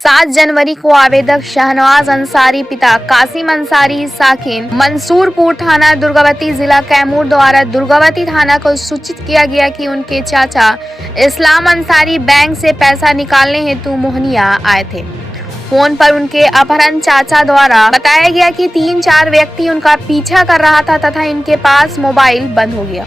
7 जनवरी को आवेदक शहनवाज अंसारी पिता कासिम अंसारी साकिन मंसूरपुर थाना दुर्गावती जिला कैमूर द्वारा दुर्गावती थाना को सूचित किया गया कि उनके चाचा इस्लाम अंसारी बैंक से पैसा निकालने हेतु मोहनिया आए थे। फोन पर उनके अपहरण चाचा द्वारा बताया गया कि 3-4 व्यक्ति उनका पीछा कर रहा था तथा इनके पास मोबाइल बंद हो गया।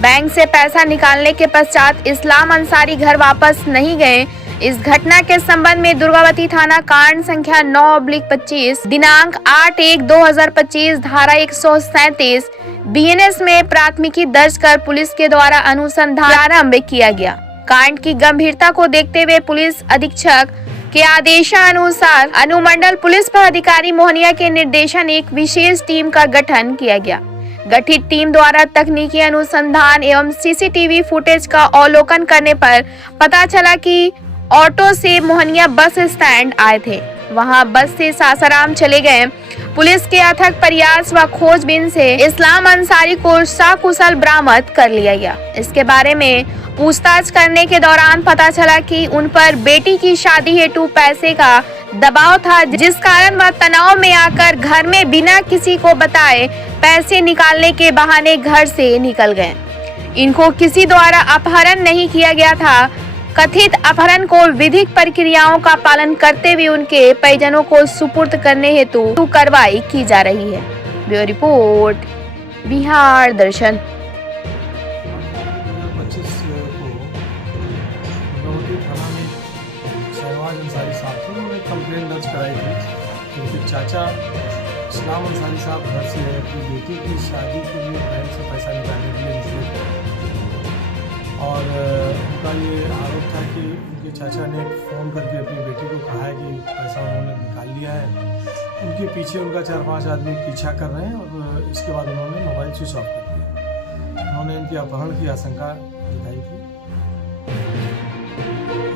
बैंक से पैसा निकालने के पश्चात इस्लाम अंसारी घर वापस नहीं गए। इस घटना के संबंध में दुर्गावती थाना कांड संख्या 9/25 दिनांक 8/1/2025 धारा 137 BNS में प्राथमिकी दर्ज कर पुलिस के द्वारा अनुसंधान आरंभ किया गया। कांड की गंभीरता को देखते हुए पुलिस अधीक्षक के आदेशानुसार अनुमंडल पुलिस पदाधिकारी मोहनिया के निर्देशन एक विशेष टीम का गठन किया गया। गठित टीम द्वारा तकनीकी अनुसंधान एवं CCTV फुटेज का अवलोकन करने पर पता चला कि ऑटो से मोहनिया बस स्टैंड आए थे। वहां बस से सासाराम चले गए। पुलिस के अथक प्रयास व खोजबीन से इस्लाम अंसारी को सकुशल बरामद कर लिया गया। इसके बारे में पूछताछ करने के दौरान पता चला कि उन पर बेटी की शादी हेतु पैसे का दबाव था, जिस कारण वह तनाव में आकर घर में बिना किसी को बताए पैसे निकालने के बहाने घर से निकल गए। इनको किसी द्वारा अपहरण नहीं किया गया था। कथित अपहरण को विधिक प्रक्रियाओं का पालन करते हुए उनके परिजनों को सुपुर्द करने हेतु कार्रवाई की जा रही है। ब्यूरो रिपोर्ट, बिहार दर्शन। कंप्लेंट दर्ज कराई थी क्योंकि चाचा इस्लाम अंसारी साहब घर से अपनी बेटी की शादी के लिए बैंक से पैसा निकालने के लिए निकले थे और उनका ये आरोप था कि उनके चाचा ने फ़ोन करके अपनी बेटी को कहा है कि पैसा उन्होंने निकाल लिया है। उनके पीछे उनका 4-5 आदमी पीछा कर रहे हैं और इसके बाद उन्होंने मोबाइल स्विच ऑफ कर दिया। उन्होंने इनके अपहरण की आशंका जताई थी।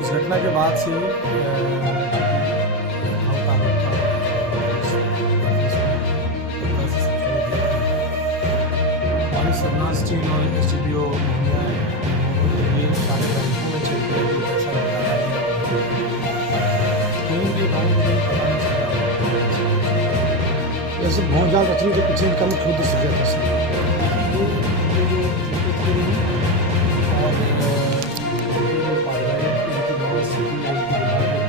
इस घटना के बाद से सरनाज टीम और SDPO मोहनिया ये सारे बैंकों में चेक किया कि पैसा निकाला गया। कहीं भी बैंक में पता नहीं चला। ऐसे बहुत ज़्यादा रखने के पीछे इनका खुद से गया था सर।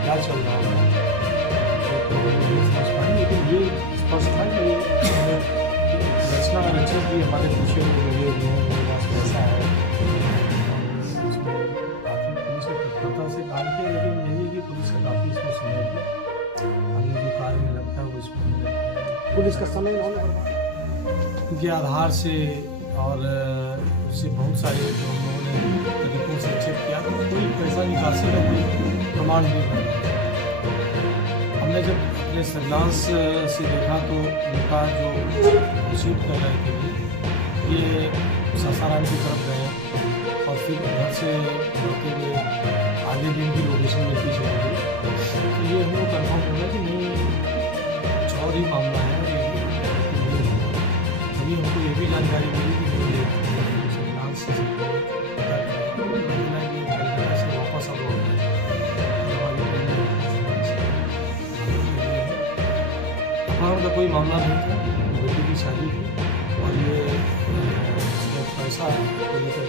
क्या चल रहा है समझ पाएंगे, लेकिन ये स्पष्ट है कि रचना की हमारे पीछे लगे हुए हैं, मेरे पास पैसा है और उसमें काफ़ी पुलिस ने तत्परता से काम किया, लेकिन यही कि पुलिस का काफ़ी इसमें समय दिया। हमें जो कार्य में लगता है वो इसमें पुलिस का समय होने के आधार से और उससे बहुत सारे जो हम लोगों ने तरीकों से चेक किया तो कोई पैसा निकासी का कोई प्रमाण नहीं बना। हमने जब अपने सर्विलांस से देखा तो उनका जो रिसीव कर रहे थे ये सासाराम की तरफ गए और फिर उधर से होते हुए आगे भी इनकी लोकेशन मिलती चली गई। तो ये हम लोग कन्फर्म हो गया कि नहीं कुछ और ही मामला है। अभी हमको ये भी जानकारी मिली कि सर्विलांस से वापस अब अपहरण का कोई मामला नहीं था, बेटी की शादी थी और ये पैसा को लेकर